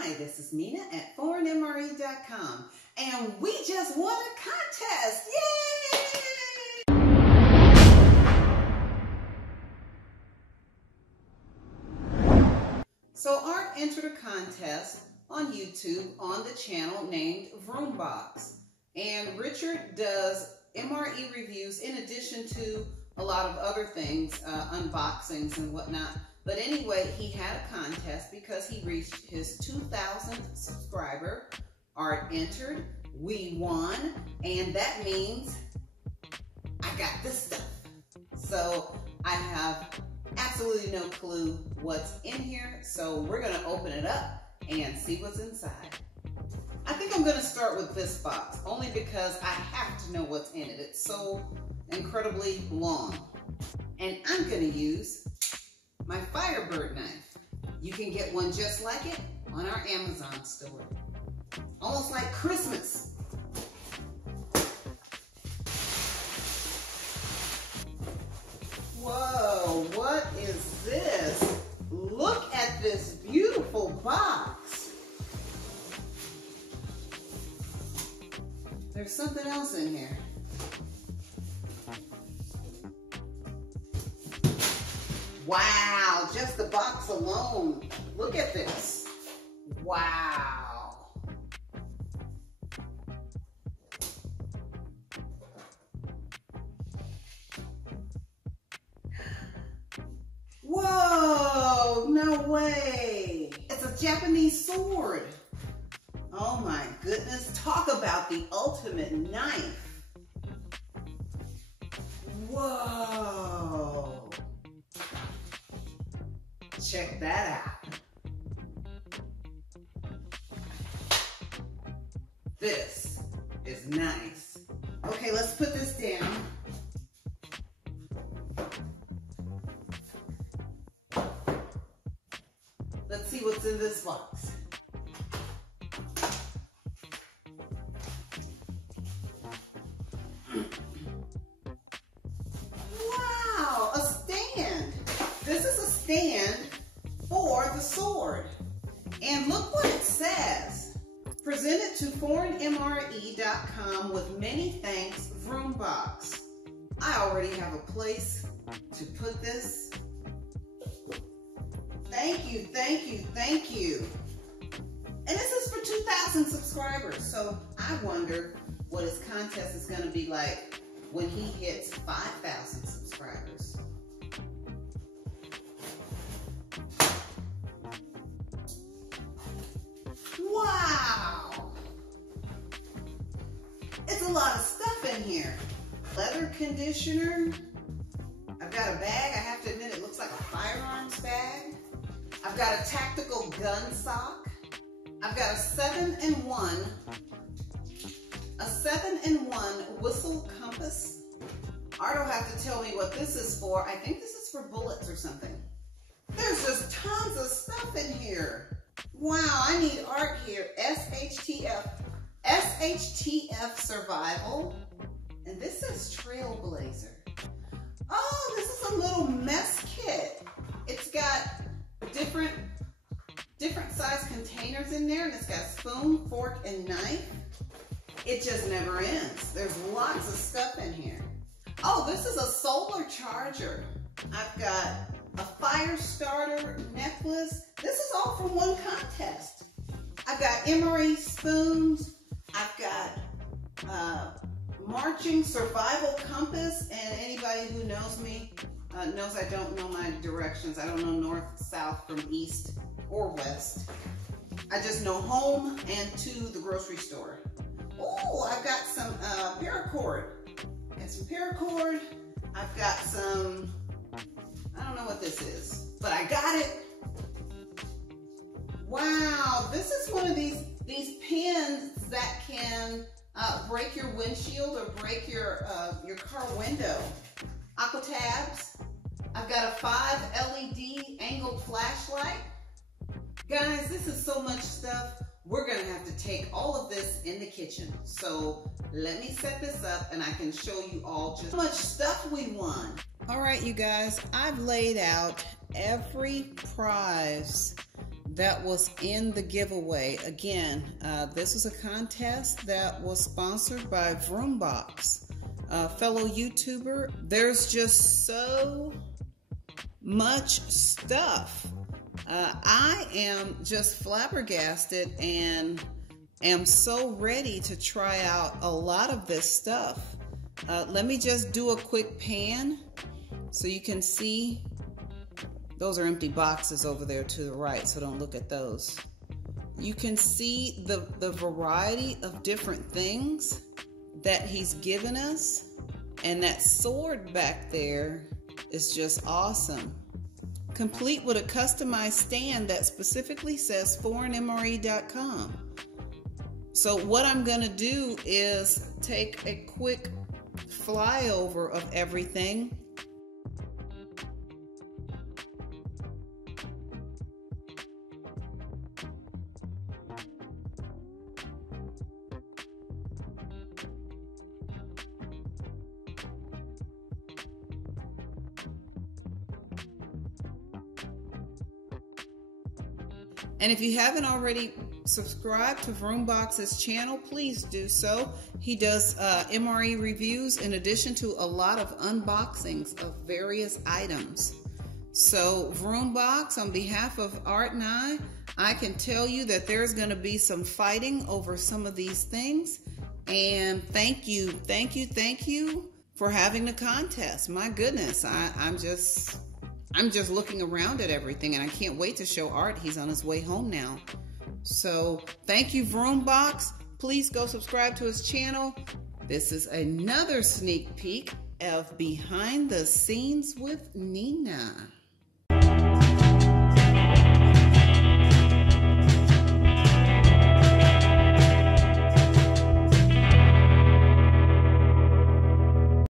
Hi, this is Mina at ForeignMRE.com, and we just won a contest! Yay! So Art entered a contest on YouTube on the channel named Vroom Box, and Richard does MRE reviews in addition to a lot of other things, unboxings and whatnot. But anyway, he had a contest because he reached his 2,000th subscriber. Art entered, we won, and that means I got this stuff. So I have absolutely no clue what's in here, so we're gonna open it up and see what's inside. I think I'm gonna start with this box, only because I have to know what's in it. It's so incredibly long. And I'm gonna use my Firebird knife. You can get one just like it on our Amazon store. Almost like Christmas. Whoa, what is this? Look at this beautiful box. There's something else in here. Wow, just the box alone. Look at this. Wow. Whoa, no way. It's a Japanese sword. Oh my goodness, talk about the ultimate knife. Whoa. Check that out. This is nice. Okay, let's put this down. Let's see what's in this box. Wow, a stand. This is a stand for the sword. And look what it says. Presented to ForeignMRE.com with many thanks, Vroom Box. I already have a place to put this. Thank you, thank you, thank you. And this is for 2,000 subscribers. So I wonder what his contest is going to be like when he hits 5,000 subscribers. Wow! It's a lot of stuff in here. Leather conditioner. I've got a bag. I have to admit it looks like a firearms bag. I've got a tactical gun sock. I've got a 7-in-1 whistle compass. Art will have to tell me what this is for. I think this is for bullets or something. There's just tons of stuff in here. Wow, I need Art here. SHTF Survival. And this is Trailblazer. Oh, this is a little mess kit. It's got different size containers in there, and it's got spoon, fork, and knife. It just never ends. There's lots of stuff in here. Oh, this is a solar charger. I've got a fire starter necklace. This is all from one contest. I've got MRE spoons. I've got marching survival compass, and anybody who knows me knows I don't know my directions. I don't know north, south from east or west. I just know home and to the grocery store. Oh, I've got some paracord. Got some paracord. I've got some, I don't know what this is, but I got it. Wow, this is one of these pins that can break your windshield or break your car window. Aqua tabs. I've got a 5 LED angled flashlight. Guys, this is so much stuff. We're gonna have to take all of this in the kitchen. So let me set this up and I can show you all just how much stuff we won. All right, you guys, I've laid out every prize that was in the giveaway. Again, this was a contest that was sponsored by Vroom Box, a fellow YouTuber. There's just so much stuff. I am just flabbergasted and am so ready to try out a lot of this stuff. Let me just do a quick pan so you can see. Those are empty boxes over there to the right, so don't look at those. You can see the variety of different things that he's given us, and that sword back there is just awesome. Complete with a customized stand that specifically says ForeignMRE.com. So what I'm gonna do is take a quick flyover of everything. And if you haven't already subscribed to Vroom Box's channel, please do so. He does MRE reviews in addition to a lot of unboxings of various items. So Vroom Box, on behalf of Art and I can tell you that there's going to be some fighting over some of these things. And thank you for having the contest. My goodness, I'm just looking around at everything, and I can't wait to show Art. He's on his way home now. So thank you, Vroom Box. Please go subscribe to his channel. This is another sneak peek of Behind the Scenes with Nina.